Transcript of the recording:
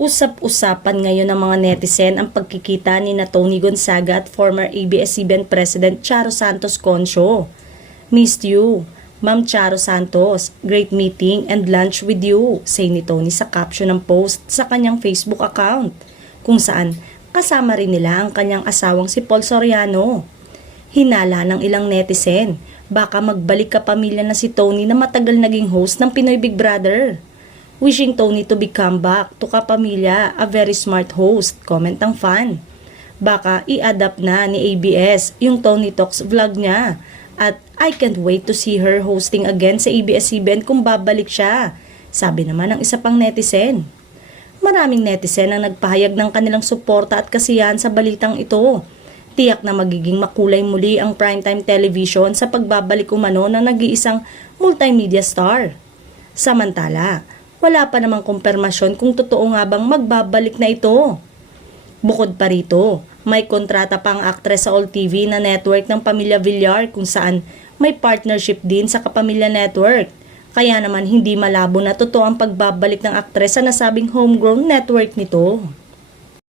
Usap-usapan ngayon ng mga netizen ang pagkikita ni na Tony Gonzaga at former ABS-CBN President Charo Santos Concho. Missed you, Ma'am Charo Santos. Great meeting and lunch with you, say ni Tony sa caption ng post sa kanyang Facebook account, kung saan kasama rin nila ang kanyang asawang si Paul Soriano. Hinala ng ilang netizen, baka magbalik ka pamilya na si Tony na matagal naging host ng Pinoy Big Brother. Wishing Tony to become back to kapamilya, a very smart host, comment ang fan. Baka i-adapt na ni ABS yung Tony Talks vlog niya. At I can't wait to see her hosting again sa ABS-CBN kung babalik siya, sabi naman ng isa pang netizen. Maraming netizen ang nagpahayag ng kanilang suporta at kasiyahan sa balitang ito. Tiyak na magiging makulay muli ang primetime television sa pagbabalik umano ng nag-iisang multimedia star. Samantala, wala pa namang kumpirmasyon kung totoo nga bang magbabalik na ito. Bukod pa rito, may kontrata pa ang aktres sa All TV na network ng Pamilya Villar kung saan may partnership din sa Kapamilya Network. Kaya naman hindi malabo na totoo ang pagbabalik ng aktres sa nasabing homegrown network nito.